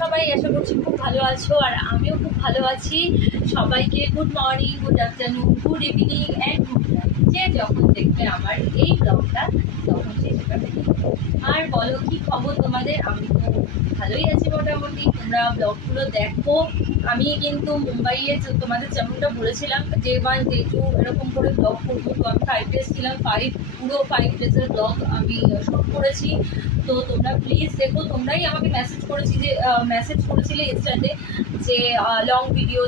সবাই আশা করছি খুব ভালো আছো, আর আমিও খুব ভালো আছি। সবাইকে good morning, good afternoon, good evening and good night. যে যখন দেখবে আমার এই ব্লগটা তখন সে সেটা দেখবে। আর বলো কি খবর তোমাদের? আমি তো ভালোই আছি মোটামুটি। তোমরা ব্লগগুলো দেখো। আমি কিন্তু মুম্বাইয়ে তোমাদের যেমনটা বলেছিলাম ডে 1 ডে 2 এরকম করে ব্লগ করবো। তো আমি 5 ডেজ ছিলাম, পুরো 5 ডেজের ব্লগ আমি শুট করেছি। তো তোমরা প্লিজ দেখো। তোমরাই আমাকে মেসেজ করেছিলে ইনস্টাতে যে লং ভিডিও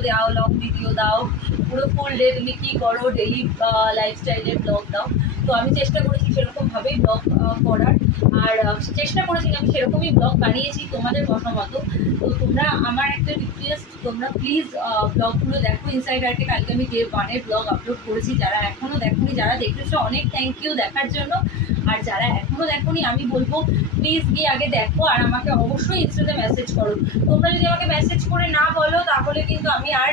দাও, পুরো ফুল ডে তুমি কী করো, ডেইলি লাইফস্টাইলের ব্লগ দাও। তো আমি চেষ্টা করেছি সেরকমভাবেই ব্লগ করার, আর চেষ্টা করেছি আমি সেরকমই ব্লগ বানিয়েছি তোমাদের মতামত। তো তোমরা আমার একটা রিকোয়েস্ট, তোমরা প্লিজ ব্লগগুলো দেখো। ইনসাইড আর্টে কালকে আমি ডে 1-এর ব্লগ আপলোড করেছি। যারা এখনও দেখোনি, যারা দেখেছো অনেক থ্যাংক ইউ দেখার জন্য। আর যারা এখনও দেখোনি আমি বলবো প্লিজ গিয়ে আগে দেখো, আর আমাকে অবশ্যই ইনস্টাতে মেসেজ করো। তোমরা যদি আমাকে মেসেজ করে না বলো তাহলে কিন্তু আমি আর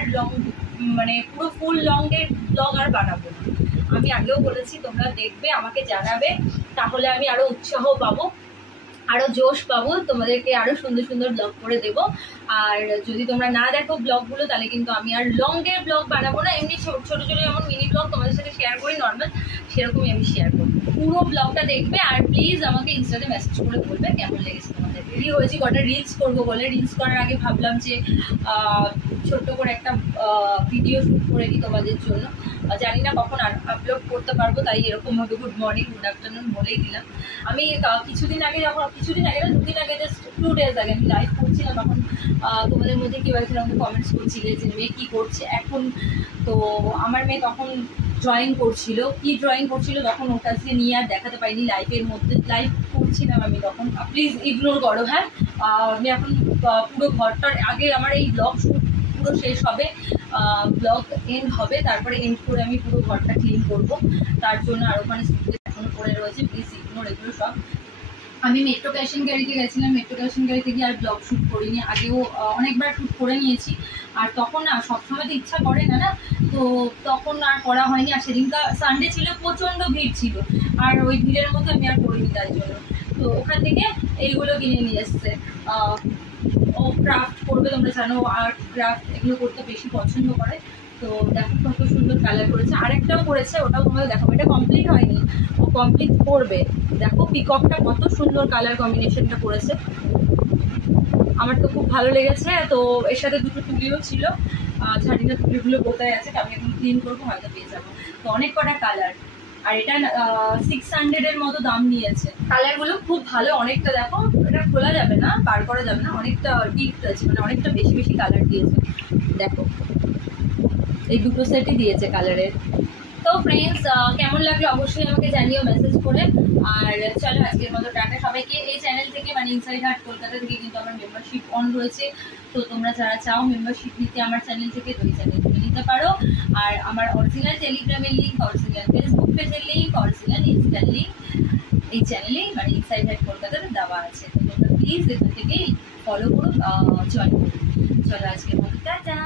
পুরো ফুল লংয়ের ব্লগ আর বানাবো না। আমি আগেও বলেছি তোমরা দেখবে, আমাকে জানাবে, তাহলে আমি আরও উৎসাহ পাবো, আরও জোশ পাবো, তোমাদেরকে আরও সুন্দর সুন্দর ব্লগ করে দেবো। আর যদি তোমরা না দেখো ব্লগগুলো তাহলে কিন্তু আমি আর লংয়ের ব্লগ বানাবো না। এমনি ছোটো ছোটো যেমন মিনি ব্লগ তোমাদের সাথে শেয়ার করি নর্মাল, সেরকমই আমি শেয়ার করবো। পুরো ব্লগটা দেখবে, আর প্লিজ আমাকে ইনস্টাতে মেসেজ করে বলবে কেমন লেগেছে তোমাদের। রেডি হয়েছি কটা রিলস করবো বলে। রিলস করার আগে ভাবলাম যে ছোট্ট করে একটা ভিডিও শ্যুট করে নিই তোমাদের জন্য। জানি না কখন আপলোড করতে পারবো, তাই এরকমভাবে গুড মর্নিং গুড আফটারনুন বলেই দিলাম। আমি কিছুদিন আগে না 2 দিন আগে, জাস্ট 2 days আগে আমি লাইভ করছিলাম। তখন তোমাদের মধ্যে কেউ একজন আমাকে কমেন্টস করছিলে যে মেয়ে কী করছে এখন। তো আমার মেয়ে তখন ড্রয়িং করছিল, কি ড্রয়িং করছিল তখন ওটা নিয়ে আর দেখাতে পারিনি লাইভের মধ্যে। লাইভ করছিলাম আমি তখন, প্লিজ ইগনোর করো। হ্যাঁ, আমি এখন পুরো ঘরটার আগে আমার এই ব্লগ শুট পুরো শেষ হবে, ব্লগ এন্ড হবে, তারপরে এন্ড করে আমি পুরো ঘরটা ক্লিন করব। তার জন্য আর ওখানে এখনো পড়ে রয়েছে, প্লিজ ইগনোর এগুলো সব। আমি মেট্রো ক্যাশন গাড়িতে গেছিলাম, মেট্রো ক্যাশন গাড়িতে গিয়ে আর ব্লগ শ্যুট করিনি। আগেও অনেকবার শ্যুট করে নিয়েছি, আর তখন না সবসময় তো ইচ্ছা করে না, তো তখন আর করা হয়নি। আর সেদিনটা সানডে ছিল, প্রচণ্ড ভিড় ছিল, আর ওই ভিড়ের মধ্যে আমি আর করিনি তাই জন্য। তো ওখান থেকে এইগুলো কিনে নিয়ে এসছে। ও ক্রাফট করবে, তোমরা জানো আর্ট ক্রাফট এগুলো করতে বেশি পছন্দ করে। তো দেখো কত সুন্দর কালার করেছে, আরেকটাও করেছে, ওটাও তোমাদের দেখাবো। এটা কমপ্লিট হয়নি, ও কমপ্লিট করবে। দেখো পিককটা কত সুন্দর কালার কম্বিনেশনটা করেছে, আমার তো খুব ভালো লেগেছে। তো এর সাথে দুটো তুলিও ছিল, জানি না তুলিগুলো কোথায় আছে, আমি এখন ক্লিন করবো, হয়তো পেয়ে যাবো। তো অনেক কটা কালার, আর এটা 600-এর মতো দাম নিয়েছে। কালারগুলো খুব ভালো, অনেকটা দেখো, এটা খোলা যাবে না, বার করা যাবে না, অনেকটা ডিপ আছে, অনেকটা বেশি বেশি কালার দিয়েছে। দেখো এই দুটো সেটই দিয়েছে কালারের। তো ফ্রেন্ডস, কেমন লাগলো অবশ্যই আমাকে জানিও মেসেজ করে। আর চলো আজকের মতো টাটা সবাইকে। এই চ্যানেল থেকে ইনসাইড আর্ট কলকাতা থেকে কিন্তু আমার মেম্বারশিপ অন রয়েছে। তো তোমরা যারা চাও মেম্বারশিপ নিতে আমার চ্যানেল থেকে, তো এই চ্যানেল থেকে নিতে পারো। আর আমার অরিজিনাল টেলিগ্রামের লিঙ্ক, অরিজিনাল ফেসবুক পেজের লিঙ্ক, অরিজিনাল ইনস্টার লিঙ্ক এই চ্যানেলে ইনসাইড আর্ট কলকাতাতে দেওয়া আছে। তো তোমরা প্লিজ এখান থেকেই ফলো করো, জয়েন করো। চলো আজকের মতো টাটা।